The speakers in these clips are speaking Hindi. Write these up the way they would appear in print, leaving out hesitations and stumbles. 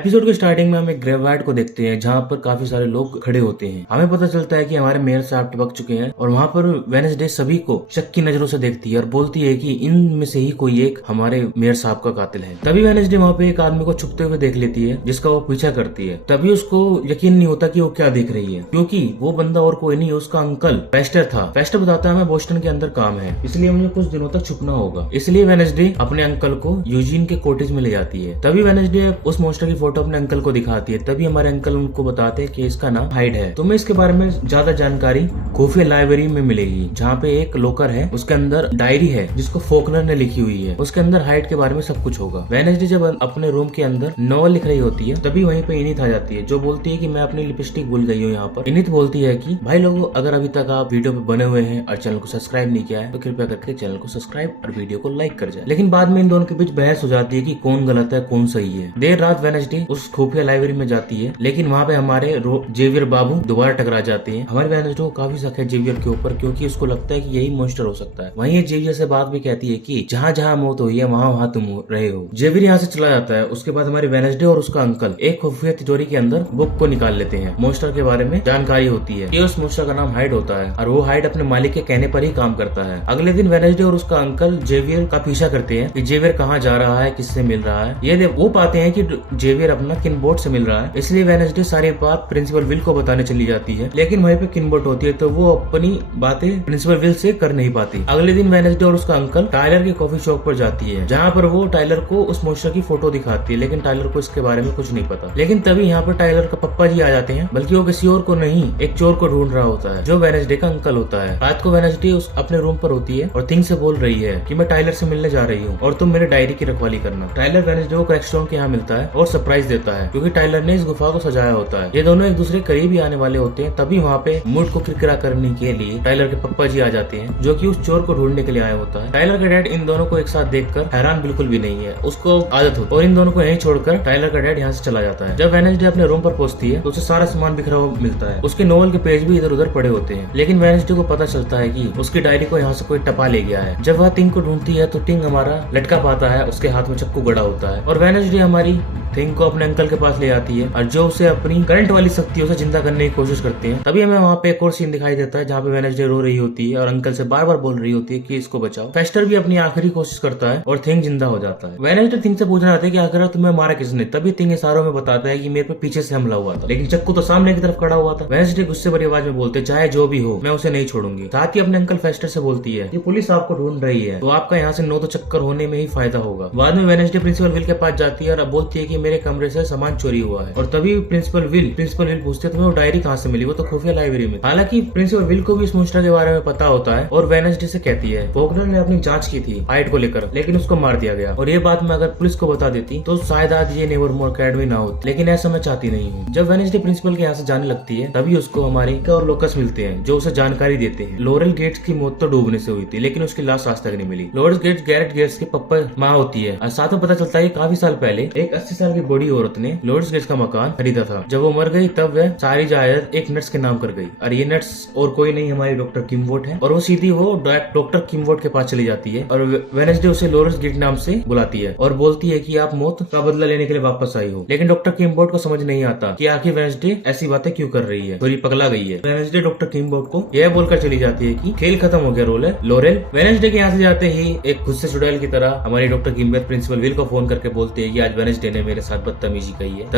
एपिसोड के स्टार्टिंग में हम एक ग्रेवयार्ड को देखते हैं जहाँ पर काफी सारे लोग खड़े होते हैं। हमें पता चलता है कि हमारे मेयर साहब टपक चुके हैं और वहाँ पर वेडनेसडे सभी को शक की नजरों से देखती है और बोलती है कि इनमें से ही कोई एक हमारे मेयर साहब का कातिल है। तभी वेडनेसडे वहाँ पे एक आदमी को छुपते हुए देख लेती है जिसका वो पीछा करती है। तभी उसको यकीन नहीं होता कि वो क्या देख रही है, क्योंकि वो बंदा और कोई नहीं, उसका अंकल फेस्टर था। फेस्टर बताता है हमें बोस्टन के अंदर काम है, इसलिए मुझे कुछ दिनों तक छुपना होगा। इसलिए वेडनेसडे अपने अंकल को यूजीन के कॉटेज में ले जाती है। तभी वेडनेसडे उस मॉन्स्टर की फोटो अपने अंकल को दिखाती है। तभी हमारे अंकल उनको बताते हैं कि इसका नाम हाइड है। तुम्हें इसके बारे में ज्यादा जानकारी खुफिया लाइब्रेरी में मिलेगी, जहाँ पे एक लॉकर है, उसके अंदर डायरी है जिसको फोकलर ने लिखी हुई है। उसके अंदर हाइड के बारे में सब कुछ होगा। वेडनेसडे जब अपने रूम के अंदर नॉवल लिख रही होती है तभी वहीं पे इनित आ जाती है, जो बोलती है कि मैं अपनी लिपस्टिक भूल गई हूँ यहाँ पर। इनित बोलती है कि भाई लोगों, अगर अभी तक आप वीडियो पे बने हुए हैं और चैनल को सब्सक्राइब नहीं किया है तो कृपया करके चैनल को सब्सक्राइब और वीडियो को लाइक कर जाए। लेकिन बाद में इन दोनों के बीच बहस हो जाती है कि कौन गलत है कौन सही है। देर रात वेडनेसडे उस खुफिया लाइब्रेरी में जाती है, लेकिन वहाँ पे हमारे जेवियर बाबू दोबारा टकरा जाते हैं। हमारे वेडनेसडे को काफी शक है जेवियर के ऊपर, क्योंकि उसको लगता है कि यही मॉन्स्टर हो सकता है। वहीं जेवियर से बात भी कहती है कि जहाँ जहाँ मौत हुई है वहाँ वहाँ तुम रहे हो। जेवियर यहाँ से चला जाता है। उसके बाद हमारे वेडनेसडे और उसका अंकल एक खुफिया तिजोरी के अंदर बुक को निकाल लेते हैं। मॉन्स्टर के बारे में जानकारी होती है कि उस मॉन्स्टर का नाम हाइड होता है और वो हाइड अपने मालिक के कहने पर ही काम करता है। अगले दिन वेडनेसडे और उसका अंकल जेवियर का पीछा करते हैं कि जेवियर कहाँ जा रहा है, किससे मिल रहा है। ये वो पाते हैं कि जेवियर अपना किनबोर्ड से मिल रहा है। इसलिए वेडनेसडे सारी बात प्रिंसिपल विल को बताने चली जाती है, लेकिन वहीं पे किनबोर्ड होती है तो वो अपनी बातें प्रिंसिपल विल से कर नहीं पाती। अगले दिन वेडनेसडे और उसका अंकल टाइलर के कॉफी शॉप पर जाती है, जहाँ पर वो टाइलर को उस मॉन्स्टर की फोटो दिखाती है, लेकिन टाइलर को इसके बारे में कुछ नहीं पता। लेकिन तभी यहाँ पर टाइलर का पप्पा जी आ जाते हैं, बल्कि वो किसी और को नहीं, एक चोर को ढूंढ रहा होता है जो वेडनेसडे का अंकल होता है। रात को वेडनेसडे अपने रूम पर होती है और थिंग से बोल रही है कि मैं टाइलर से मिलने जा रही हूँ और तुम मेरे डायरी की रखवाली करना। टाइलर वेडनेसडे को क्रैकस्टोन के यहाँ मिलता है और सरप्राइज देता है, क्योंकि टाइलर ने इस गुफा को सजाया होता है। ये दोनों एक दूसरे करीब ही आने वाले होते हैं। तभी वहाँ पे मूड को किरकिरा करने के लिए टाइलर के पप्पा जी आ जाते हैं, जो कि उस चोर को ढूंढने के लिए आया होता है। टाइलर का डैड इन दोनों को एक साथ देखकर हैरान बिल्कुल भी नहीं है, उसको आदत होती है और इन दोनों को यहीं छोड़कर टाइलर का डैड यहाँ से चला जाता है। जब वेडनेसडे अपने रूम पर पहुंचती है तो उसे सारा सामान बिखरा हुआ मिलता है। उसके नॉवल के पेज भी इधर उधर पड़े होते हैं, लेकिन वेडनेसडे को पता चलता है कि उसकी डायरी को यहाँ से कोई टपा ले गया है। जब वह थिंग को ढूंढती है तो थिंग हमारा लटका पाता है, उसके हाथ में चक्कू गड़ा होता है और वेडनेसडे हमारी थिंग को अपने अंकल के पास ले आती है और जो उसे अपनी करंट वाली शक्तियों से जिंदा करने की कोशिश करते हैं। तभी हमें वहाँ पे एक और सीन दिखाई देता है जहाँ पे वेडनेसडे रो रही होती है और अंकल से बार बार बोल रही होती है कि इसको बचाओ। फेस्टर भी अपनी आखिरी कोशिश करता है और थिंग जिंदा हो जाता है। वेडनेसडे थिंग से पूछना चाहता है कि आखिर तुम्हें मारा किसने। तभी थिंग इशारों में बताता है कि मेरे पे पीछे से हमला हुआ था, लेकिन चक्कू तो सामने की तरफ खड़ा हुआ था। वेडनेसडे गुस्से भरी आवाज में बोलते, चाहे जो भी हो मैं उसे नहीं छोड़ूंगी। साथ ही अपने अंकल फेस्टर से बोलती है कि पुलिस आपको ढूंढ रही है, तो आपका यहाँ से 9 तो चक्कर होने में ही फायदा होगा। बाद में वेडनेसडे प्रिंसिपल विल के पास जाती है और बोलती है कि मेरे कमरे से सामान चोरी हुआ है। और तभी प्रिंसिपल विल पूछते तुम्हें वो डायरी कहाँ से मिली, वो तो खुफिया लाइब्रेरी में। हालांकि प्रिंसिपल विल को भी इस मॉन्स्टर के बारे में पता होता है और वेडनेसडे से कहती है फोकलर ने अपनी जांच की थी हाइड को लेकर, लेकिन उसको मार दिया गया। और ये बात मैं अगर पुलिस को बता देती तो शायद आज ये नेवरमोर अकेडमी ना होती, लेकिन ऐसा मैं चाहती नहीं हूँ। जब वेडनेसडे प्रिंसिपल के यहाँ से जाने लगती है तभी उसको हमारे और लोकस मिलते हैं, जो उसे जानकारी देते हैं लॉरेल गेट्स की मौत तो डूबने से हुई थी, लेकिन उसकी लाश आज तक नहीं मिली। लॉरेल गेट्स गैरेट गेट्स के पप्पा माँ होती है और साथ में पता चलता है काफी साल पहले एक 80 साल की बूढ़ी औरत ने लॉरेल गेट्स का मकान खरीदा था। जब वो मर गई तब वह सारी जायदाद एक नर्स के नाम कर गई, और ये नर्स और कोई नहीं हमारी डॉक्टर किमवोट है। और वो सीधी वो डॉक्टर किमवोट के पास चली जाती है और वेडनेसडे उसे लॉरेल गेट नाम से बुलाती है और बोलती है कि आप मौत का बदला लेने के लिए वापस आई हो। लेकिन डॉक्टर किमवोट को समझ नहीं आता कि आखिर वेडनेसडे ऐसी बातें क्यों कर रही है, थोड़ी पगला गई है। वेडनेसडे डॉक्टर किमवोट को यह बोलकर चली जाती है कि खेल खत्म हो गया लॉरेल। वेडनेसडे के यहाँ से जाते ही एक खुद से चुड़ैल की तरह हमारी डॉक्टर किमवोट प्रिंसिपल विल को फोन करके बोलते है कि आज वेडनेसडे ने मेरे साथ बदतमीजी कही है।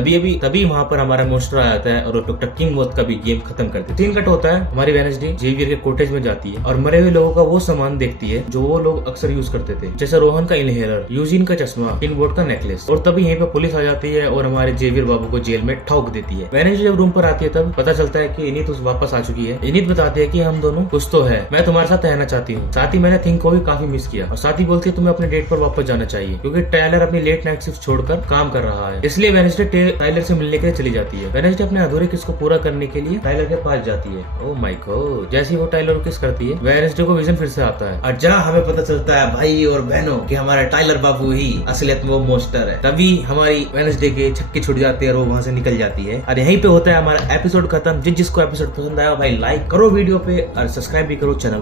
तभी वहाँ पर हमारा मॉन्स्टर आ जाता है और डॉक्टर किमवोट का भी गेम खत्म कर देती है। सीन कट होता है, हमारी वेडनेसडे जेवियर के कॉटेज में जाती है और मरे हुए लोगों का वो सामान देखती है जो वो लोग अक्सर यूज करते थे, जैसे रोहन का इनहेलर, यूजीन का चश्मा, किमवोट का नेकलेस। और तभी यहीं पे पुलिस आ जाती है और हमारे जेवियर बाबू को जेल में ठोक देती है। वेडनेसडे जब रूम पर आती है तब पता चलता है कि इनित वापस आ चुकी है। इनित बताती है कि हम दोनों कुछ तो है, मैं तुम्हारे साथ रहना चाहती हूँ। साथ ही मैंने थिंक को भी काफी मिस किया और साथ ही बोलती है तुम्हें अपने डेट पर वापस जाना चाहिए, क्योंकि टाइलर अपनी लेट नाइट शिफ्ट छोड़कर काम कर रहा है। इसलिए वेडनेसडे टाइलर से मिलने के लिए चली जाती है। वेडनेसडे अपने अधूरे किस को पूरा करने के लिए टाइलर के पास जाती है। ओह माय गॉड, जैसे वो टाइलर को किस करती है वेडनेसडे को विजन फिर से आता है और जहाँ हमें पता चलता है भाई और बहनों कि हमारा टाइलर बाबू ही असलियत में वो मॉन्स्टर है। तभी हमारी वेडनेसडे के छक्के छुट जाते हैं और वो वहाँ से निकल जाती है और यहीं पे होता है हमारा एपिसोड खत्म। जिसको एपिसोड पसंद आया भाई लाइक करो वीडियो पे और सब्सक्राइब भी करो चैनल को।